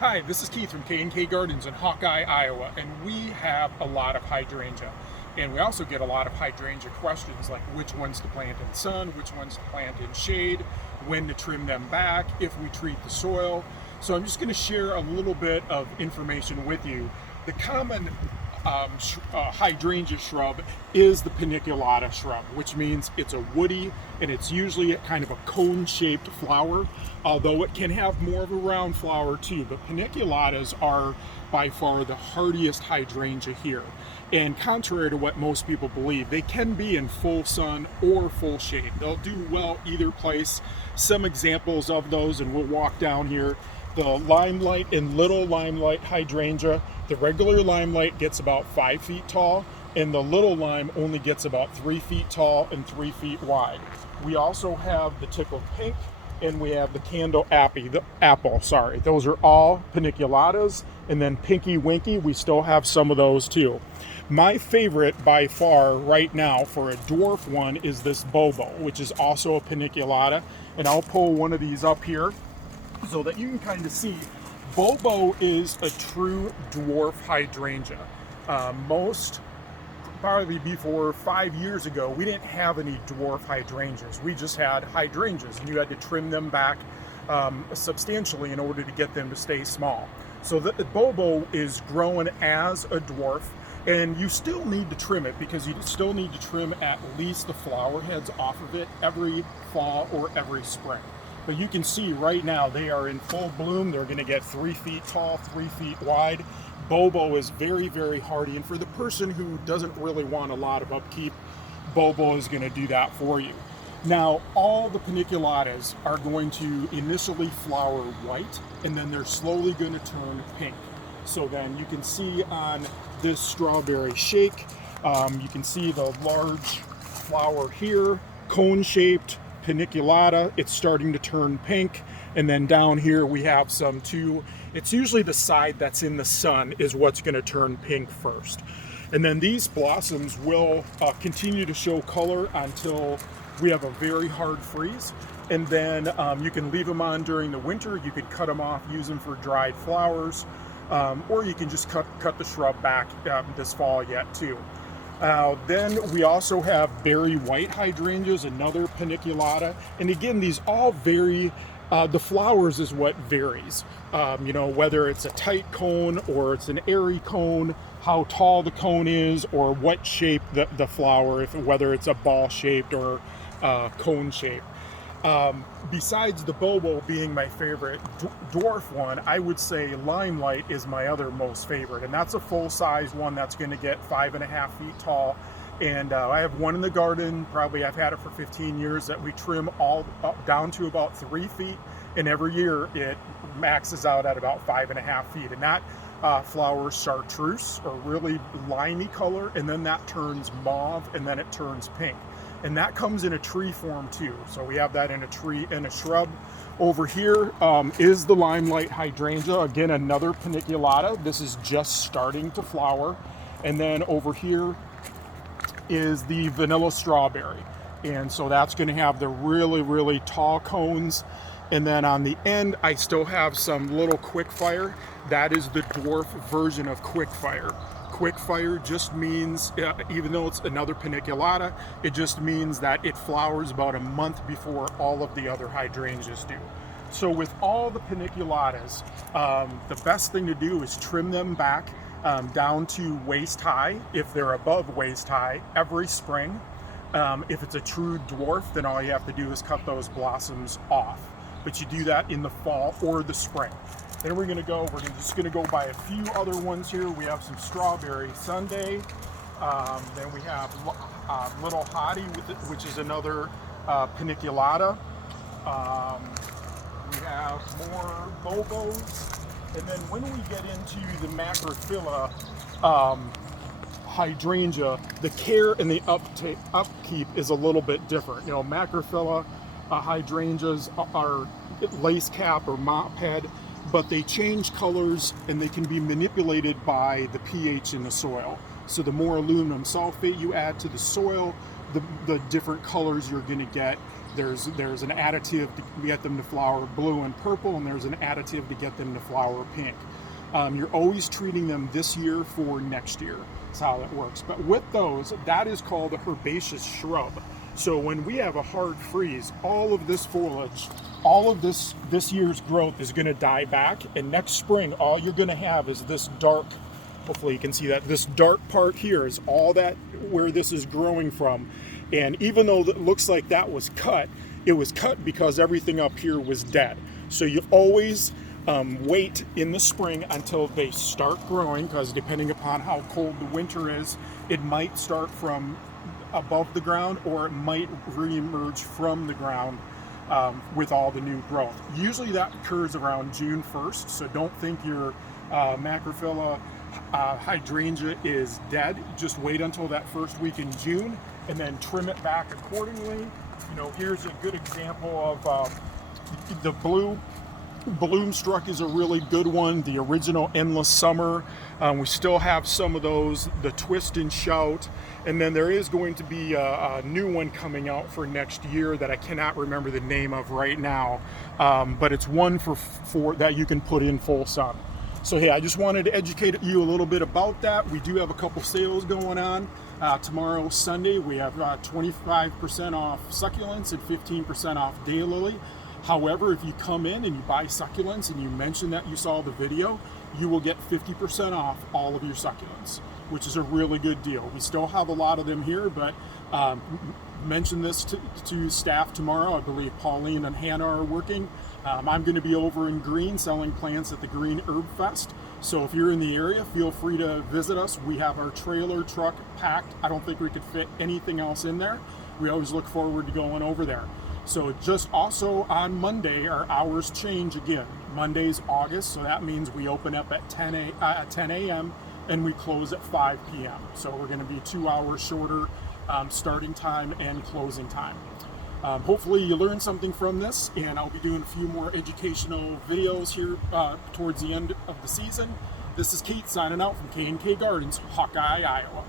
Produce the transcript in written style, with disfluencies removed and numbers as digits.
Hi, this is Keith from K&K Gardens in Hawkeye, Iowa, and we have a lot of hydrangea. And we also get a lot of hydrangea questions like which ones to plant in sun, which ones to plant in shade, when to trim them back, if we treat the soil. So I'm just going to share a little bit of information with you. The common hydrangea shrub is the paniculata shrub, which means it's a woody and it's usually kind of a cone-shaped flower, although it can have more of a round flower too. But paniculatas are by far the hardiest hydrangea here. And contrary to what most people believe, they can be in full sun or full shade. They'll do well either place. Some examples of those, and we'll walk down here. The limelight and little limelight hydrangea, the regular limelight gets about 5 feet tall, and the little lime only gets about 3 feet tall and 3 feet wide. We also have the tickled pink, and we have the candle apple, sorry. Those are all paniculatas, and then pinky winky, we still have some of those too. My favorite by far right now for a dwarf one is this Bobo, which is also a paniculata, and I'll pull one of these up here so that you can kind of see. Bobo is a true dwarf hydrangea. Most, probably before 5 years ago, we didn't have any dwarf hydrangeas. We just had hydrangeas, and you had to trim them back substantially in order to get them to stay small. So the Bobo is growing as a dwarf, and you still need to trim it because you still need to trim at least the flower heads off of it every fall or every spring. But you can see right now they are in full bloom. They're going to get 3 feet tall, 3 feet wide. Bobo is very, very hardy. And for the person who doesn't really want a lot of upkeep, Bobo is going to do that for you. Now, all the paniculatas are going to initially flower white, and then they're slowly going to turn pink. So then you can see on this strawberry shake, you can see the large flower here, cone-shaped, paniculata, it's starting to turn pink, and then down here we have some too. It's usually the side that's in the sun is what's going to turn pink first, and then these blossoms will continue to show color until we have a very hard freeze, and then you can leave them on during the winter. You could cut them off, use them for dried flowers, or you can just cut the shrub back this fall yet too. Then we also have berry white hydrangeas, another paniculata. And again, these all vary. The flowers is what varies. Whether it's a tight cone or it's an airy cone, how tall the cone is, or what shape the flower, whether it's a ball shaped or cone shaped. Besides the Bobo being my favorite dwarf one, I would say Limelight is my other most favorite, and that's a full-size one that's going to get 5.5 feet tall. And I have one in the garden, probably I've had it for 15 years, that we trim all up down to about 3 feet, and every year it maxes out at about 5.5 feet. And that flowers chartreuse, or really limey color, and then that turns mauve, and then it turns pink. And that comes in a tree form too. So we have that in a tree and a shrub. Over here is the limelight hydrangea, again another paniculata. This is just starting to flower. And then over here is the vanilla strawberry, and so that's going to have the really, really tall cones. And then on the end I still have some little quickfire. That is the dwarf version of quickfire. Quickfire just means, even though it's another paniculata, it just means that it flowers about a month before all of the other hydrangeas do. So with all the paniculatas, the best thing to do is trim them back down to waist high if they're above waist high every spring. If it's a true dwarf, then all you have to do is cut those blossoms off. But you do that in the fall or the spring. Then we're just gonna go by a few other ones here. We have some strawberry sundae. Then we have little hottie, which is another paniculata. We have more Bobos. And then when we get into the Macrophylla hydrangea, the care and the upkeep is a little bit different. Macrophylla hydrangeas are lace cap or mop head, but they change colors and they can be manipulated by the pH in the soil. So the more aluminum sulfate you add to the soil, the different colors you're going to get. There's an additive to get them to flower blue and purple, and there's an additive to get them to flower pink. You're always treating them this year for next year. That's how it works. But with those, that is called a herbaceous shrub. So when we have a hard freeze, all of this foliage, all of this year's growth is going to die back, and next spring all you're going to have is this dark, hopefully you can see that, this dark part here is all that where this is growing from. And even though it looks like that was cut, it was cut because everything up here was dead. So you always wait in the spring until they start growing, because depending upon how cold the winter is, it might start from above the ground, or it might re-emerge from the ground with all the new growth. Usually that occurs around June 1st, so don't think your Macrophylla hydrangea is dead. Just wait until that first week in June and then trim it back accordingly. You know, here's a good example of the blue Bloomstruck is a really good one. The original Endless Summer, we still have some of those. The Twist and Shout, and then there is going to be a new one coming out for next year that I cannot remember the name of right now, but it's one for that you can put in full sun. So hey, I just wanted to educate you a little bit about that. We do have a couple sales going on. Tomorrow, Sunday, we have 25% off succulents and 15% off daylily. However, if you come in and you buy succulents and you mention that you saw the video, you will get 50% off all of your succulents, which is a really good deal. We still have a lot of them here, but mention this to staff tomorrow. I believe Pauline and Hannah are working. I'm going to be over in Green selling plants at the Green Herb Fest. So if you're in the area, feel free to visit us. We have our trailer truck packed. I don't think we could fit anything else in there. We always look forward to going over there. So just also on Monday, our hours change again. Monday's August, so that means we open up at 10 a.m. and we close at 5 p.m. So we're going to be 2 hours shorter starting time and closing time. Hopefully you learned something from this, and I'll be doing a few more educational videos here towards the end of the season. This is Keith signing out from K&K Gardens, Hawkeye, Iowa.